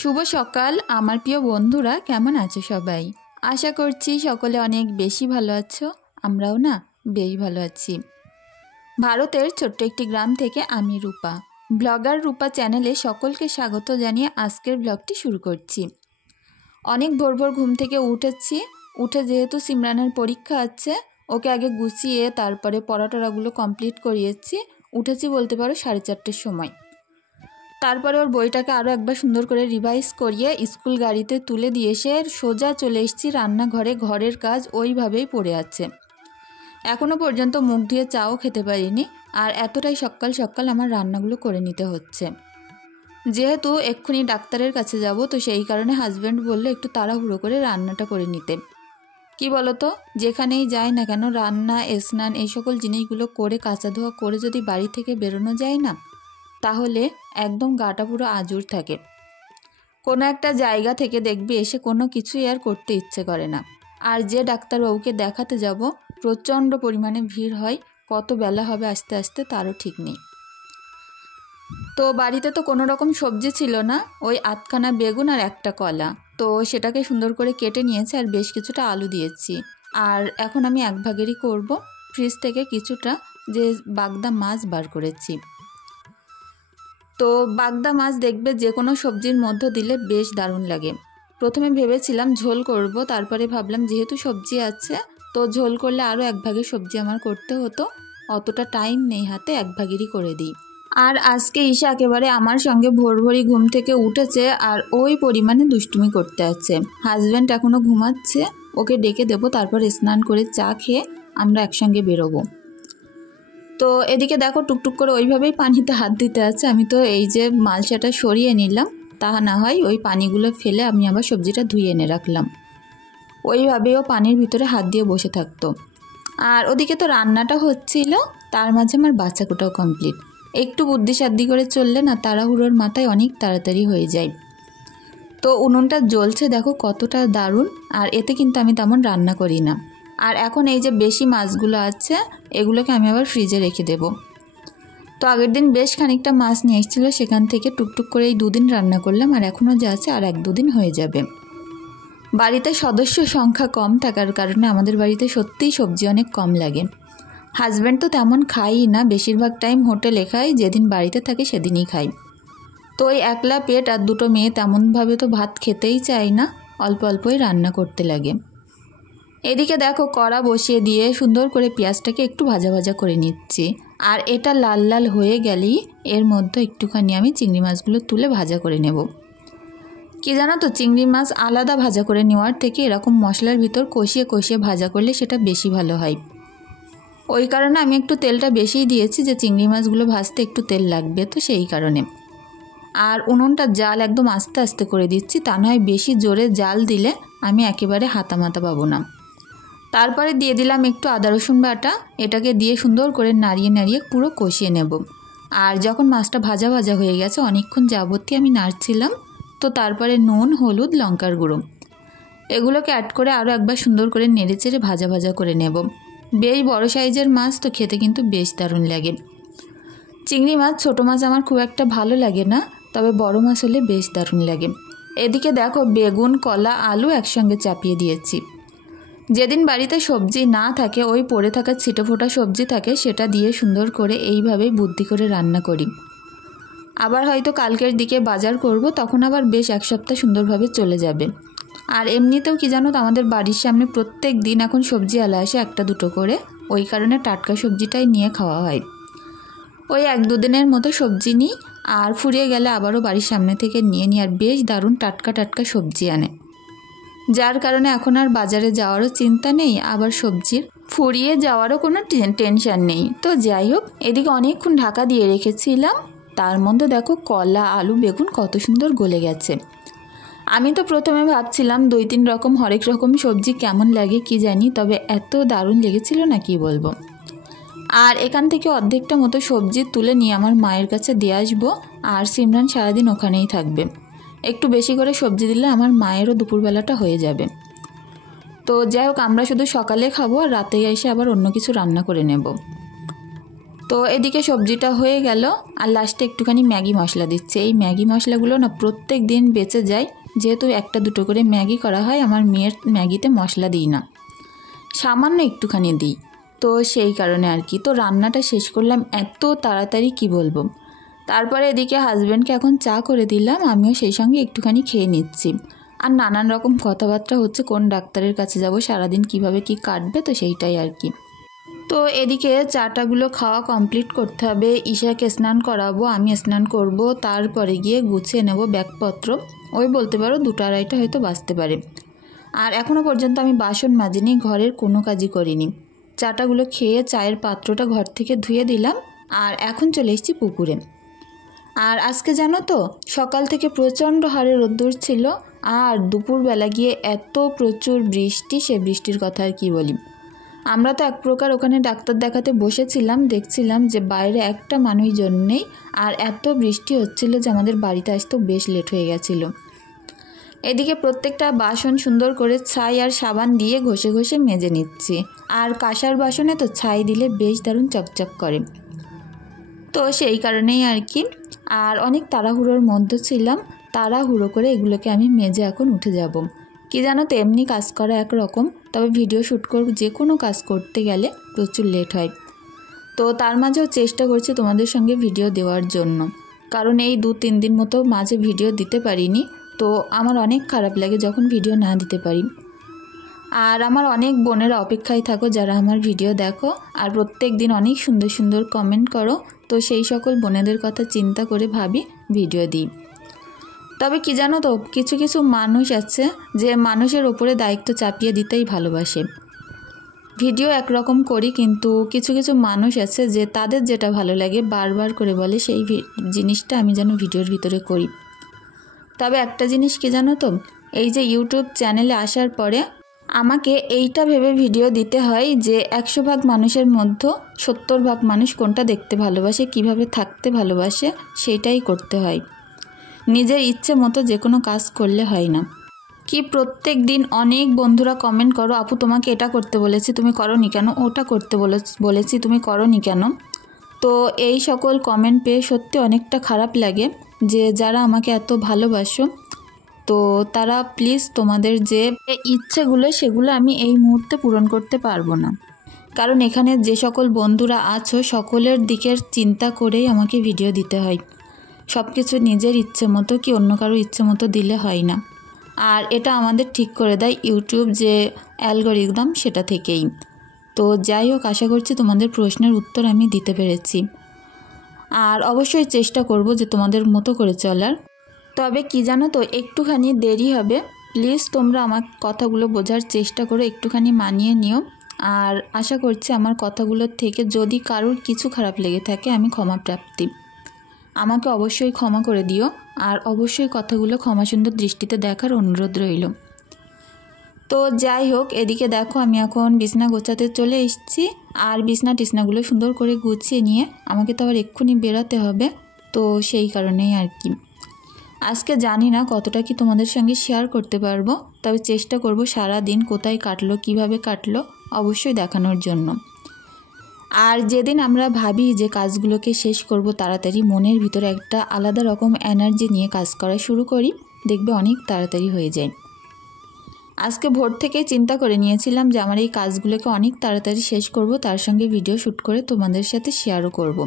শুভ সকাল আমার প্রিয় বন্ধুরা, কেমন আছো সবাই? আশা করছি সকলে অনেক বেশি ভালো আছো। আমরাও না বেশ ভালো আছি। ভারতের ছোট্ট একটি গ্রাম থেকে আমি রূপা, ব্লগার রূপা চ্যানেলে সকলকে স্বাগত জানিয়ে আজকের ব্লগটি শুরু করছি। অনেক ভোর ভোর ঘুম থেকে উঠে যেহেতু সিমরানের পরীক্ষা আছে, ওকে আগে গুছিয়ে তারপরে পড়াটরাগুলো কমপ্লিট করিয়েছি। উঠেছি বলতে পারো 4:30টার সময়। তারপরে ওর বইটাকে আরও একবার সুন্দর করে রিভাইজ করিয়ে স্কুল গাড়িতে তুলে দিয়ে এসে সোজা চলে এসেছি রান্নাঘরে। ঘরের কাজ ওইভাবেই পড়ে আছে, এখনও পর্যন্ত মুখ ধুয়ে চাও খেতে পারিনি। আর এতটাই সকাল সকাল আমার রান্নাগুলো করে নিতে হচ্ছে, যেহেতু এক্ষুনি ডাক্তারের কাছে যাব। তো সেই কারণে হাজব্যান্ড বললো একটু তাড়াহুড়ো করে রান্নাটা করে নিতে। কি বলো তো, যেখানেই যাই না কেন রান্না স্নান এই সকল জিনিসগুলো করে কাঁচা ধোয়া করে যদি বাড়ি থেকে বেরোনো যায় না, তাহলে একদম গাটা পুরো আজুর থাকে। কোনো একটা জায়গা থেকে দেখবি এসে কোনো কিছুই আর করতে ইচ্ছে করে না। আর যে ডাক্তারবাবুকে দেখাতে যাব প্রচণ্ড পরিমাণে ভিড় হয়, কত বেলা হবে আস্তে আস্তে তারও ঠিক নেই। তো বাড়িতে তো কোনো রকম সবজি ছিল না, ওই 8খানা বেগুন আর একটা কলা। তো সেটাকে সুন্দর করে কেটে নিয়েছি আর বেশ কিছুটা আলু দিয়েছি। আর এখন আমি এক ভাগেরই করব। ফ্রিজ থেকে কিছুটা যে বাগদা মাছ বার করেছি। তো বাগদা মাছ দেখবে যে কোনো সবজির মধ্যে দিলে বেশ দারুণ লাগে। প্রথমে ভেবেছিলাম ঝোল করব, তারপরে ভাবলাম যেহেতু সবজি আছে তো ঝোল করলে আরও এক ভাগের সবজি আমার করতে হতো, অতটা টাইম নেই হাতে, এক ভাগেরই করে দিই। আর আজকে ঈশা একেবারে আমার সঙ্গে ভোর ভোরই ঘুম থেকে উঠেছে আর ওই পরিমাণে দুষ্টুমি করতে আছে। হাজব্যান্ড এখনও ঘুমাচ্ছে, ওকে ডেকে দেবো, তারপর স্নান করে চা খেয়ে আমরা একসঙ্গে বেরোবো। তো এদিকে দেখো টুকটুক করে ওইভাবেই পানিতে হাত দিতে আছে। আমি তো এই যে মালসাটা সরিয়ে নিলাম, তা না হয় ওই পানিগুলো ফেলে আমি আবার সবজিটা ধুয়ে এনে রাখলাম। ওইভাবেও পানির ভিতরে হাত দিয়ে বসে থাকতো। আর ওদিকে তো রান্নাটা হচ্ছিল, তার মাঝে আমার বাচ্চাকোটাও কমপ্লিট। একটু বুদ্ধিসাদ্ধি করে চললে না তাড়াহুড়োর মাথায় অনেক তাড়াতাড়ি হয়ে যায়। তো উনুনটা জ্বলছে দেখো কতটা দারুণ। আর এতে কিন্তু আমি তেমন রান্না করি না। আর এখন এই যে বেশি মাছগুলো আছে এগুলোকে আমি আবার ফ্রিজে রেখে দেব। তো আগের দিন বেশ খানিকটা মাছ নিয়ে এসেছিলো, সেখান থেকে টুকটুক করে এই 2 দিন রান্না করলাম। আর এখনও যা আছে আর 1-2 দিন হয়ে যাবে। বাড়িতে সদস্য সংখ্যা কম থাকার কারণে আমাদের বাড়িতে সত্যিই সবজি অনেক কম লাগে। হাজব্যান্ড তো তেমন খাই না, বেশিরভাগ টাইম হোটেলে খাই, যেদিন বাড়িতে থাকে সেদিনই খাই। তো ওই একলা পেট আর 2টো মেয়ে তেমনভাবে তো ভাত খেতেই চায় না, অল্প অল্পই রান্না করতে লাগে। এদিকে দেখো কড়া বসিয়ে দিয়ে সুন্দর করে পেঁয়াজটাকে একটু ভাজা ভাজা করে নিচ্ছি। আর এটা লাল লাল হয়ে গেলেই এর মধ্যে একটুখানি আমি চিংড়ি মাছগুলো তুলে ভাজা করে নেব। কি জানো তো, চিংড়ি মাছ আলাদা ভাজা করে নেওয়ার থেকে এরকম মশলার ভিতর কষিয়ে কষিয়ে ভাজা করলে সেটা বেশি ভালো হয়। ওই কারণে আমি একটু তেলটা বেশিই দিয়েছি, যে চিংড়ি মাছগুলো ভাজতে একটু তেল লাগবে, তো সেই কারণে। আর উনুনটা জাল একদম আস্তে আস্তে করে দিচ্ছি, তা নয় বেশি জোরে জাল দিলে আমি একেবারে হাতামাতা পাবো না। তারপরে দিয়ে দিলাম একটু আদা রসুন বাটা, এটাকে দিয়ে সুন্দর করে নাড়িয়ে নাড়িয়ে পুরো কষিয়ে নেব। আর যখন মাছটা ভাজা ভাজা হয়ে গেছে, অনেকক্ষণ যাবতই আমি নাড়ছিলাম, তো তারপরে নুন, হলুদ, লঙ্কার গুঁড়ো এগুলোকে অ্যাড করে আরও একবার সুন্দর করে নেড়ে চেড়ে ভাজা ভাজা করে নেব। বেশ বড় সাইজের মাছ তো খেতে কিন্তু বেশ দারুণ লাগে। চিংড়ি মাছ ছোটো মাছ আমার খুব একটা ভালো লাগে না, তবে বড় মাছ হলে বেশ দারুণ লাগে। এদিকে দেখো বেগুন, কলা, আলু একসঙ্গে চাপিয়ে দিয়েছি। যেদিন বাড়িতে সবজি না থাকে ওই পড়ে থাকা ছিটে ফোটা সবজি থাকে, সেটা দিয়ে সুন্দর করে এইভাবেই বুদ্ধি করে রান্না করি। আবার হয়তো কালকের দিকে বাজার করব, তখন আবার বেশ 1 সপ্তাহ সুন্দরভাবে চলে যাবে। আর এমনিতেও কি জানো তো, আমাদের বাড়ির সামনে প্রত্যেক দিন এখন সবজিওয়ালা আসে 1-2 করে, ওই কারণে টাটকা সবজিটাই নিয়ে খাওয়া হয়। ওই 1-2 দিনের মতো সবজি নিই, আর ফুরিয়ে গেলে আবারও বাড়ির সামনে থেকে নিয়ে নিই। আর বেশ দারুণ টাটকা টাটকা সবজি আনে, যার কারণে এখন আর বাজারে যাওয়ারও চিন্তা নেই, আবার সবজির ফুরিয়ে যাওয়ারও কোনো টেনশন নেই। তো যাই হোক, এদিকে অনেকক্ষণ ঢাকা দিয়ে রেখেছিলাম, তার মধ্যে দেখো কলা, আলু, বেগুন কত সুন্দর গলে গেছে। আমি তো প্রথমে ভাবছিলাম 2-3 রকম হরেক রকম সবজি কেমন লাগে কি জানি, তবে এত দারুণ লেগেছিল না কি বলবো। আর এখান থেকে অর্ধেকটা মতো সবজি তুলে নিয়ে আমার মায়ের কাছে দিয়ে আসবো। আর সিমরান সারাদিন ওখানেই থাকবে, একটু বেশি করে সবজি দিলে আমার মায়েরও দুপুরবেলাটা হয়ে যাবে। তো যাই হোক, আমরা শুধু সকালে খাবো আর রাতে এসে আবার অন্য কিছু রান্না করে নেব। তো এদিকে সবজিটা হয়ে গেল আর লাস্টে একটুখানি ম্যাগি মশলা দিচ্ছে। এই ম্যাগি মশলাগুলো না প্রত্যেক দিন বেঁচে যায়, যেহেতু একটা দুটো করে ম্যাগি করা হয়। আমার মেয়ের ম্যাগিতে মশলা দিই না, সামান্য একটুখানি দিই, তো সেই কারণে আর কি। তো রান্নাটা শেষ করলাম এত তাড়াতাড়ি কি বলবো। তারপরে এদিকে হাজব্যান্ডকে এখন চা করে দিলাম, আমিও সেই সঙ্গে একটুখানি খেয়ে নিচ্ছি। আর নানান রকম কথাবার্তা হচ্ছে, কোন ডাক্তারের কাছে যাব, সারাদিন কিভাবে কি কাটবে, তো সেইটাই আর কি। তো এদিকে চাটাগুলো খাওয়া কমপ্লিট করতে হবে, ঈশাকে স্নান করাবো, আমি স্নান করব, তারপরে গিয়ে গুছিয়ে নেব ব্যাগপত্র। ওই বলতে পারো 2-2:30 হয়তো বাজতে পারে। আর এখনও পর্যন্ত আমি বাসন মাজিনি, ঘরের কোনো কাজই করিনি। চাটাগুলো খেয়ে চায়ের পাত্রটা ঘর থেকে ধুয়ে দিলাম, আর এখন চলে এসেছি পুকুরে। আর আজকে জানো তো, সকাল থেকে প্রচণ্ড হারে রোদ্দুর ছিল, আর দুপুরবেলা গিয়ে এত প্রচুর বৃষ্টি, সে বৃষ্টির কথা আর কি বলি। আমরা তো এক প্রকার ওখানে ডাক্তার দেখাতে বসেছিলাম, দেখছিলাম যে বাইরে একটা মানুষজন নেই, আর এত বৃষ্টি হচ্ছিল যে আমাদের বাড়িতে আসতেও বেশ লেট হয়ে গেছিলো। এদিকে প্রত্যেকটা বাসন সুন্দর করে ছাই আর সাবান দিয়ে ঘষে ঘষে মেজে নিচ্ছি। আর কাঁসার বাসনে তো ছাই দিলে বেশ দারুণ চকচক করে, তো সেই কারণেই আর কি। আর অনেক তাড়াহুড়োর মধ্যে ছিলাম, তাড়াহুড়ো করে এগুলোকে আমি মেজে এখন উঠে যাব। কি জানো তো, এমনি কাজ করা একরকম, তবে ভিডিও শ্যুট করব, যে কোনো কাজ করতে গেলে প্রচুর লেট হয়। তো তার মাঝেও চেষ্টা করছি তোমাদের সঙ্গে ভিডিও দেওয়ার জন্য, কারণ এই 2-3 দিন মতো মাঝে ভিডিও দিতে পারিনি। তো আমার অনেক খারাপ লাগে যখন ভিডিও না দিতে পারি। আর আমার অনেক বোনেরা অপেক্ষায় থাকো যারা আমার ভিডিও দেখো, আর প্রত্যেক দিন অনেক সুন্দর সুন্দর কমেন্ট করো। তো সেই সকল বোনেদের কথা চিন্তা করে ভাবি ভিডিও দিই। তবে কি জানো তো, কিছু কিছু মানুষ আছে যে মানুষের ওপরে দায়িত্ব চাপিয়ে দিতেই ভালোবাসে। ভিডিও একরকম করি, কিন্তু কিছু কিছু মানুষ আছে যে তাদের যেটা ভালো লাগে বারবার করে বলে সেই জিনিসটা আমি যেন ভিডিওর ভিতরে করি। তবে একটা জিনিস কি জানো তো, এই যে ইউটিউব চ্যানেলে আসার পরে আমাকে এইটা ভেবে ভিডিও দিতে হয় যে 100 ভাগ মানুষের মধ্যে 70 ভাগ মানুষ কোনটা দেখতে ভালোবাসে, কিভাবে থাকতে ভালোবাসে, সেইটাই করতে হয়। নিজের ইচ্ছে মতো যে কোনো কাজ করলে হয় না। কি প্রত্যেক দিন অনেক বন্ধুরা কমেন্ট করো, আপু তোমাকে এটা করতে বলেছি তুমি করোনি কেন, ওটা করতে বলেছি তুমি করোনি কেন। তো এই সকল কমেন্ট পেয়ে সত্যি অনেকটা খারাপ লাগে, যে যারা আমাকে এত ভালোবাসো, তো তারা প্লিজ তোমাদের যে ইচ্ছেগুলো সেগুলো আমি এই মুহূর্তে পূরণ করতে পারবো না। কারণ এখানে যে সকল বন্ধুরা আছো সকলের দিকের চিন্তা করেই আমাকে ভিডিও দিতে হয়। সব কিছু নিজের ইচ্ছে মতো কি অন্য কারো ইচ্ছে মতো দিলে হয় না। আর এটা আমাদের ঠিক করে দেয় ইউটিউব যে অ্যালগরিদম, সেটা থেকেই। তো যাই হোক, আশা করছি তোমাদের প্রশ্নের উত্তর আমি দিতে পেরেছি। আর অবশ্যই চেষ্টা করব যে তোমাদের মতো করে চলার। তবে কি জানো তো, একটুখানি দেরি হবে, প্লিজ তোমরা আমার কথাগুলো বোঝার চেষ্টা করো, একটুখানি মানিয়ে নিও। আর আশা করছি আমার কথাগুলোর থেকে যদি কারোর কিছু খারাপ লেগে থাকে আমি ক্ষমা প্রাপ্তি, আমাকে অবশ্যই ক্ষমা করে দিও। আর অবশ্যই কথাগুলো ক্ষমা সুন্দর দৃষ্টিতে দেখার অনুরোধ রইল। তো যাই হোক, এদিকে দেখো আমি এখন বিছনা গোছাতে চলে এসেছি। আর টিছনাগুলো সুন্দর করে গুছিয়ে নিয়ে আমাকে তো আবার এক্ষুনি বেরোতে হবে, তো সেই কারণেই আর কি। আজকে জানি না কতটা কি তোমাদের সঙ্গে শেয়ার করতে পারবো, তবে চেষ্টা করব সারা দিন কোথায় কাটলো, কিভাবে কাটলো অবশ্যই দেখানোর জন্য। আর যেদিন আমরা ভাবি যে কাজগুলোকে শেষ করব তাড়াতাড়ি, মনের ভিতরে একটা আলাদা রকম এনার্জি নিয়ে কাজ করা শুরু করি, দেখবে অনেক তাড়াতাড়ি হয়ে যায়। আজকে ভোর থেকেই চিন্তা করে নিয়েছিলাম যে আমার এই কাজগুলোকে অনেক তাড়াতাড়ি শেষ করব, তার সঙ্গে ভিডিও শ্যুট করে তোমাদের সাথে শেয়ারও করব।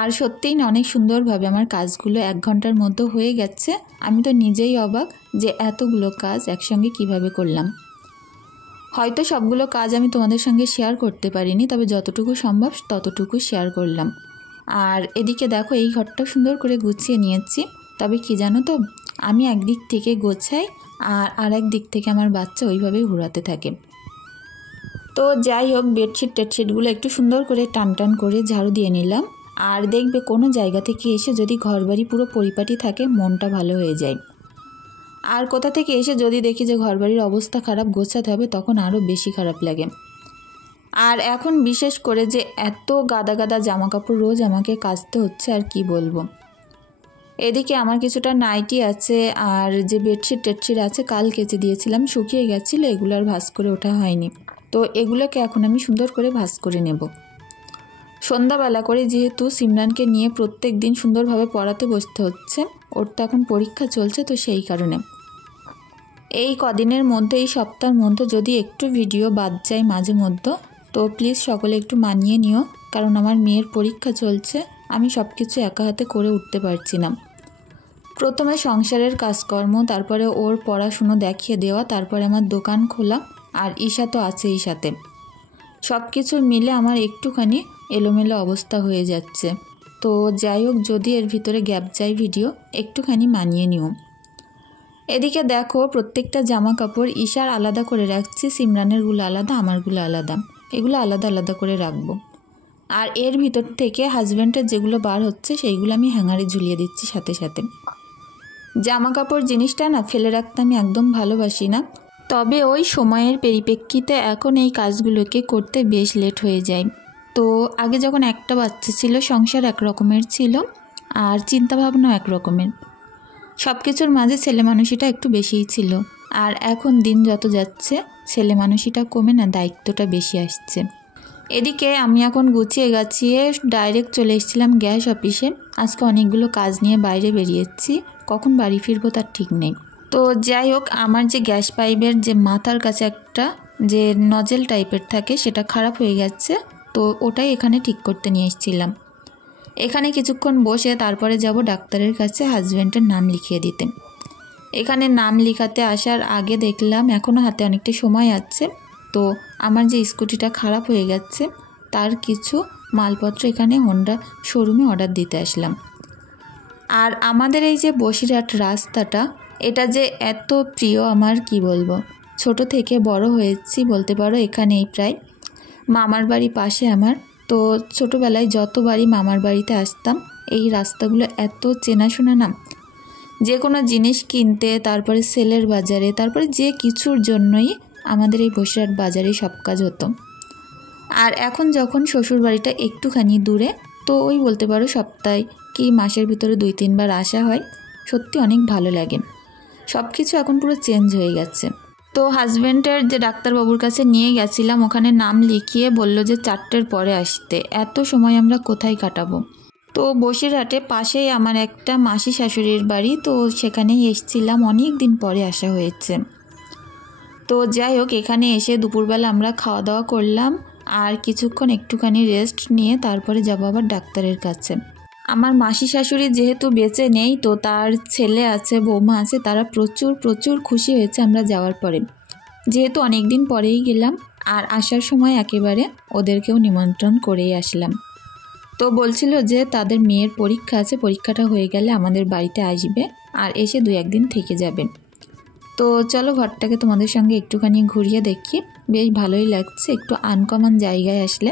আর সত্যিই না, অনেক সুন্দরভাবে আমার কাজগুলো 1 ঘন্টার মধ্যে হয়ে গেছে। আমি তো নিজেই অবাক যে এতগুলো কাজ একসঙ্গে কিভাবে করলাম। হয়তো সবগুলো কাজ আমি তোমাদের সঙ্গে শেয়ার করতে পারিনি, তবে যতটুকু সম্ভব ততটুকু শেয়ার করলাম। আর এদিকে দেখো এই ঘরটা সুন্দর করে গুছিয়ে নিয়েছি। তবে কি জানো তো, আমি একদিক থেকে গোছাই আর এক দিক থেকে আমার বাচ্চা ওইভাবেই ঘোরাতে থাকে। তো যাই হোক, টেডশিটগুলো একটু সুন্দর করে টান করে ঝাড়ু দিয়ে নিলাম। আর দেখবে কোনো জায়গা থেকে এসে যদি ঘরবাড়ি পুরো পরিপাটি থাকে মনটা ভালো হয়ে যায়। আর কোথা থেকে এসে যদি দেখি যে ঘরবাড়ির অবস্থা খারাপ, গোছাতে হবে, তখন আরও বেশি খারাপ লাগে। আর এখন বিশেষ করে যে এত গাদা গাদা জামা কাপড় রোজ আমাকে কাচতে হচ্ছে, আর কি বলবো। এদিকে আমার কিছুটা নাইটি আছে, আর যে টেডশিট আছে কাল কেচে দিয়েছিলাম, শুকিয়ে গেছিলো, এগুলো আর ভাঁজ করে ওঠা হয়নি। তো এগুলোকে এখন আমি সুন্দর করে ভাঁজ করে নেব। সন্ধ্যাবেলা করে যেহেতু সিমরানকে নিয়ে প্রত্যেক দিন সুন্দরভাবে পড়াতে বসতে হচ্ছে, ওর তো এখন পরীক্ষা চলছে, তো সেই কারণে এই কদিনের মধ্যে, এই সপ্তাহের মধ্যে যদি একটু ভিডিও বাদ যায় মাঝে মধ্যে, তো প্লিজ সকলে একটু মানিয়ে নিও, কারণ আমার মেয়ের পরীক্ষা চলছে, আমি সব কিছু একা হাতে করে উঠতে পারছি না। প্রথমে সংসারের কাজকর্ম, তারপরে ওর পড়াশুনো দেখিয়ে দেওয়া, তারপরে আমার দোকান খোলা, আর ঈশা তো আছেই সাথে। সব কিছু মিলে আমার একটুখানি এলোমেলো অবস্থা হয়ে যাচ্ছে। তো যাই হোক, যদি এর ভিতরে গ্যাপ যায় ভিডিও, একটুখানি মানিয়ে নিও। এদিকে দেখো, প্রত্যেকটা জামা কাপড় ঈশার আলাদা করে রাখছি, সিমরানেরগুলো আলাদা, আমারগুলো আলাদা, এগুলো আলাদা আলাদা করে রাখবো। আর এর ভিতর থেকে হাজব্যান্ডের যেগুলো বার হচ্ছে সেইগুলো আমি হ্যাঙ্গারে ঝুলিয়ে দিচ্ছি সাথে সাথে। জামা কাপড় জিনিসটা না ফেলে রাখতে আমি একদম ভালোবাসি না, তবে ওই সময়ের পরিপ্রেক্ষিতে এখন এই কাজগুলোকে করতে বেশ লেট হয়ে যায়। তো আগে যখন একটা বাচ্চা ছিল, সংসার এক রকমের ছিল আর চিন্তাভাবনাও এক রকমের, সব কিছুর মাঝে ছেলে মানুষিটা একটু বেশিই ছিল। আর এখন দিন যত যাচ্ছে ছেলে মানুষিটা কমে না, দায়িত্বটা বেশি আসছে। এদিকে আমি এখন গুছিয়ে গাছিয়ে ডাইরেক্ট চলে এসেছিলাম গ্যাস অফিসে। আজকে অনেকগুলো কাজ নিয়ে বাইরে বেরিয়েছি, কখন বাড়ি ফিরবো তার ঠিক নেই। তো যাই হোক, আমার যে গ্যাস পাইপের যে মাথার কাছে একটা যে নজেল টাইপের থাকে, সেটা খারাপ হয়ে গেছে, তো ওটাই এখানে ঠিক করতে নিয়ে এসেছিলাম। এখানে কিছুক্ষণ বসে তারপরে যাব ডাক্তারের কাছে হাজব্যান্ডের নাম লিখিয়ে দিতে। এখানে নাম লিখাতে আসার আগে দেখলাম এখনও হাতে অনেকটা সময় আছে, তো আমার যে স্কুটিটা খারাপ হয়ে গেছে তার কিছু মালপত্র এখানে হোন্ডা শোরুমে অর্ডার দিতে আসলাম। আর আমাদের এই যে বসিরহাট রাস্তাটা, এটা যে এত প্রিয় আমার কি বলবো, ছোট থেকে বড় হয়েছি বলতে পারো এখানেই প্রায়। মামার বাড়ি পাশে আমার, তো ছোটোবেলায় যতবারই মামার বাড়িতে আসতাম এই রাস্তাগুলো এত চেনাশোনা না, যে কোনো জিনিস কিনতে, তারপরে সেলের বাজারে, তারপরে যে কিছুর জন্যই আমাদের এই বসিরহাট বাজারে সব কাজ হতো। আর এখন যখন শ্বশুর বাড়িটা একটুখানি দূরে, তো ওই বলতে পারো সপ্তাহে কি মাসের ভিতরে 2-3 বার আসা হয়, সত্যি অনেক ভালো লাগে। সব কিছু এখন পুরো চেঞ্জ হয়ে গেছে। তো হাজব্যান্ডের যে ডাক্তারবাবুর কাছে নিয়ে গেছিলাম, ওখানে নাম লিখিয়ে বলল যে 4টের পরে আসতে, এত সময় আমরা কোথায় কাটাবো। তো বসিরহাটে পাশেই আমার একটা মাসি শাশুড়ির বাড়ি, তো সেখানেই এসেছিলাম, অনেক দিন পরে আসা হয়েছে। তো যাই হোক, এখানে এসে দুপুরবেলা আমরা খাওয়া দাওয়া করলাম, আর কিছুক্ষণ একটুখানি রেস্ট নিয়ে তারপরে যাবো আবার ডাক্তারের কাছে। আমার মাসি শাশুড়ি যেহেতু বেঁচে নেই, তো তার ছেলে আছে, বৌমা আছে, তারা প্রচুর প্রচুর খুশি হয়েছে আমরা যাওয়ার পরে, যেহেতু অনেক দিন পরেই গেলাম। আর আসার সময় একেবারে ওদেরকেও নিমন্ত্রণ করেই আসলাম। তো বলছিল যে তাদের মেয়ের পরীক্ষা আছে, পরীক্ষাটা হয়ে গেলে আমাদের বাড়িতে আসবে আর এসে 2-1 দিন থেকে যাবে। তো চলো ঘরটাকে তোমাদের সঙ্গে একটুখানি ঘুরিয়ে দেখি, বেশ ভালোই লাগছে, একটু আনকমন জায়গায় আসলে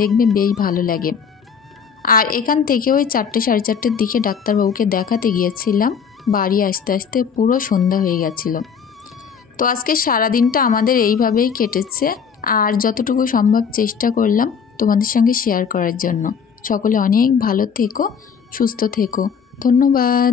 দেখবে বেশ ভালো লাগে। আর এখান থেকে ওই 4-4:30 দিকে ডাক্তারবাবুকে দেখাতে গিয়েছিলাম, বাড়ি আসতে আসতে পুরো সন্ধ্যা হয়ে গেছিল। তো আজকে সারাদিনটা আমাদের এইভাবেই কেটেছে, আর যতটুকু সম্ভব চেষ্টা করলাম তোমাদের সঙ্গে শেয়ার করার জন্য। সকলে অনেক ভালো থেকো, সুস্থ থেকো, ধন্যবাদ।